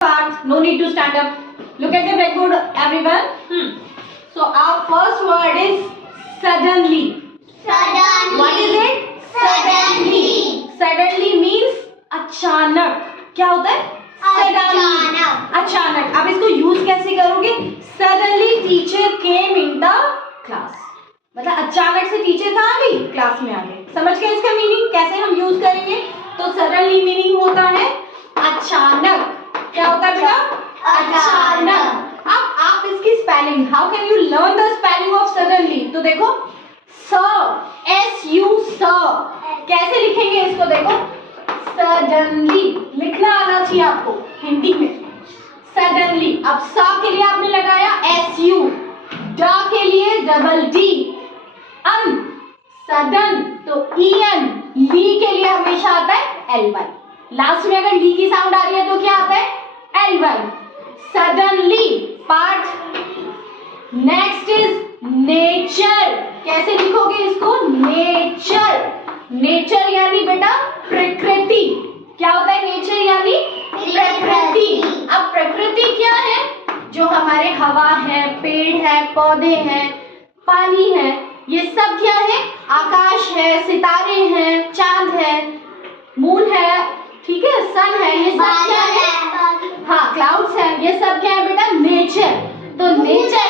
part. No need to stand up. Look at the blackboard, everyone. So our first word is suddenly. Suddenly. What is it? Suddenly. Suddenly means अचानक. क्या होता है? Suddenly. अचानक. अब इसको use कैसे करोगे? Suddenly teacher came in the class. मतलब अचानक से टीचर कहाँ आ गई? क्लास में आ गए. समझ गए इसका मीनिंग? कैसे हम यूज करेंगे? तो सडनली मीनिंग होता है अचानक. क्या होता है बेटा? अचानक. अब आप इसकी spelling, how can you learn the spelling of suddenly? तो देखो SU कैसे लिखेंगे इसको? देखो सडनली लिखना आना चाहिए आपको हिंदी में. सडनली. अब स के लिए आपने लगाया SU, ड के लिए डबल D, सडन तो EN, ली के लिए हमेशा आता है LY. लास्ट में अगर ली की साउंड आ रही है तो क्या आता है? LY. Suddenly part. Next is nature. कैसे लिखोगे इसको? नेचर. नेचर यानी बेटा प्रकृति. क्या होता है नेचर यानी? प्रकृति. अब प्रकृति क्या है? जो हमारे हवा है, पेड़ है, पौधे हैं, पानी है, ये सब क्या है? आकाश है, सितारे हैं, चांद है, मून है, ठीक है, सन है, ये सब क्या है? हाँ, क्लाउड्स है, ये सब क्या है बेटा? नेचर. तो नेचर,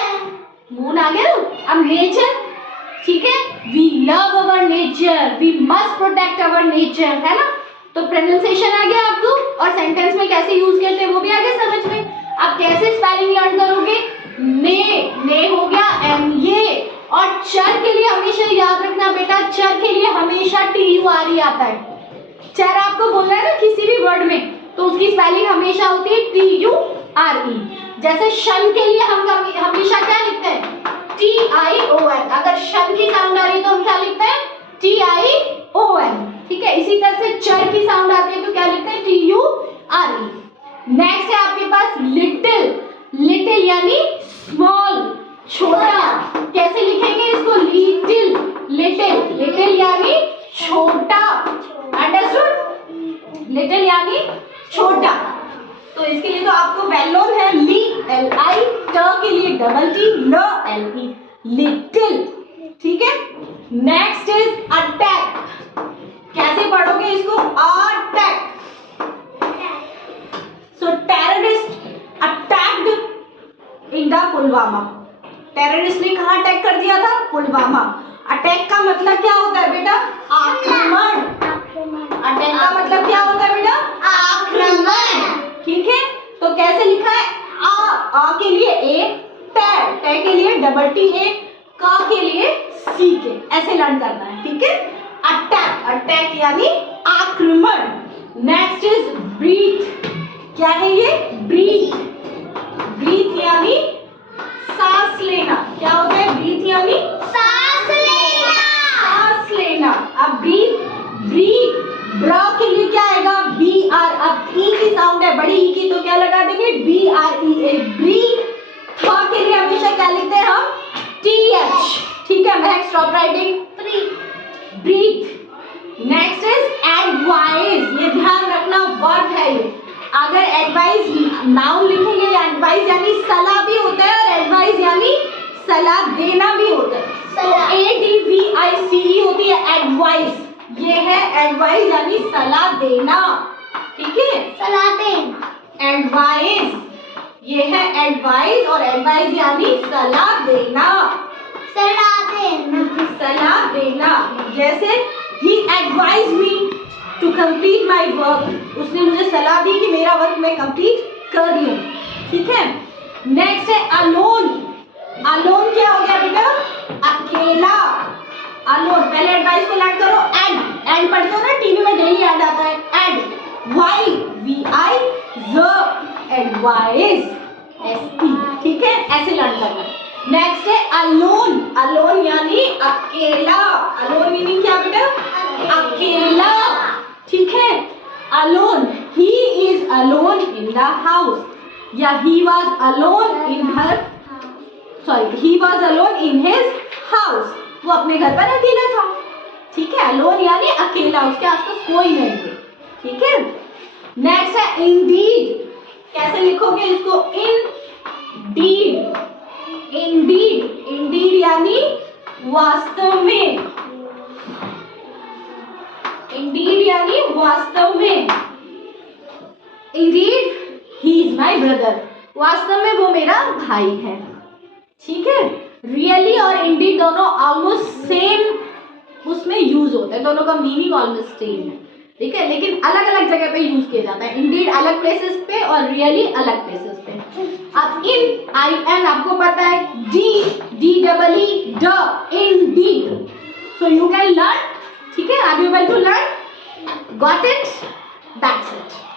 मून आ गया ना. अब नेचर, ठीक है, we love our nature, we must protect our nature, है ना. तो प्रोनाउंसिएशन आ गया आपको, और सेंटेंस में कैसे यूज करते हैं वो भी आ गया समझ में. अब कैसे स्पेलिंग लर्न करोगे? ने हो गया MA. और चर के लिए हमेशा याद रखना बेटा, चर के लिए हमेशा TURE आता है. चर आपको बोलना है ना किसी भी वर्ड में, तो उसकी स्पेलिंग हमेशा होती है TURE. जैसे शन के लिए हम हमेशा क्या लिखते हैं? TION. अगर शन की साउंड आ रही है तो हम क्या लिखते हैं? TION. ठीक है. इसी तरह से चर की साउंड आती है तो क्या लिखते हैं? TURE. नेक्स्ट है आपके पास लिटिल. लिटिल यानी स्मॉल, छोटा. कैसे लिखेंगे इसको? लिटिल. लिटिल. लिटिल यानी छोटा. अंडरस्टूड? लिटिल यानी छोटा. तो इसके लिए तो आपको वेल नोन है ली, LI, ट के लिए डबल T, ल LE, लिटिल. ठीक है. Next is attack. कैसे पढ़ोगे इसको? Attack. So terrorist attacked in the Pulwama. Terrorist ने कहाँ अटैक कर दिया था? पुलवामा. अटैक का मतलब क्या होता है बेटा? आक्रमण. अटैक का मतलब क्या होता है बेटा? आक्रमण. ठीक है. तो कैसे लिखा है? आ के लिए A, टे के लिए डबल TA, क के लिए CK. ऐसे लर्न करना है. ठीक है. अटैक. अटैक यानी आक्रमण. Next is breathe. क्या है ये? ब्रीथ. ब्रीथ यानी सांस लेना. क्या होता है? ब्रीथ यानी सांस लेना. सांस लेना. अब ब्रीथ, ब्रीथ, ब्रा के लिए क्या आएगा? BR. अब ई की साउंड है, बड़ी ई की, तो क्या लगा देंगे? BREA. ब्रीथ. थ के लिए हमेशा क्या लिखते हैं हम? TH. ठीक है. Mehak stop writing. Breathe. Next is advice. ये ध्यान रखना वर्ब है ये. अगर एडवाइस नाउन लिखेंगे, एडवाइस यानी सलाह भी होता है और एडवाइस यानी सलाह देना भी होता है. तो ADVICE होती है एडवाइस. ये है एडवाइस यानी सलाह देना. ठीक है. सलाह देना. एडवाइस, ये है एडवाइस, और एडवाइस यानी सलाह देना. सलाह देना. सलाह देना. जैसे he advised me to complete my work. उसने मुझे सलाह दी कि मेरा वर्क मैं कंप्लीट कर रही हूँ. ठीक है. नेक्स्ट है alone. alone क्या हो गया बेटा? अकेला. alone. पहले एडवाइस को लर्न करो. एड पढ़ते हो ना टीवी में, डेली ऐड आता है. एड. VI advice. SE. ठीक है. ऐसे लर्न करना. नेक्स्ट है अलोन. अलोन यानी अकेला. अलोन मीनिंग क्या बेटा? अकेला. ठीक है. Alone. He is alone in the house, या he was alone in her, sorry, he was alone in his house. वो अपने घर पर अकेला था. ठीक है. अलोन यानी अकेला, उसके आसपास कोई नहीं है. ठीक है. नेक्स्ट है इंडीड. कैसे लिखोगे इसको इंडीड, इंडीड, इंडीड यानी वास्तव में, इंडीड यानी वास्तव में, Indeed he is my brother, वास्तव में वो मेरा भाई है। ठीक है, रियली और इंडीड दोनों ऑलमोस्ट सेम उसमें यूज होते हैं, दोनों का मीनिंग ऑलमोस्ट सेम है। ठीक है, लेकिन अलग अलग जगह पे यूज किया जाता है, इंडीड अलग प्लेसेस पे और रियली अलग प्लेसेस पे। अब इन आई एन आपको पता है, D D double E D, indeed, so you can learn. ठीक है, are you able to learn? Got it? That's it.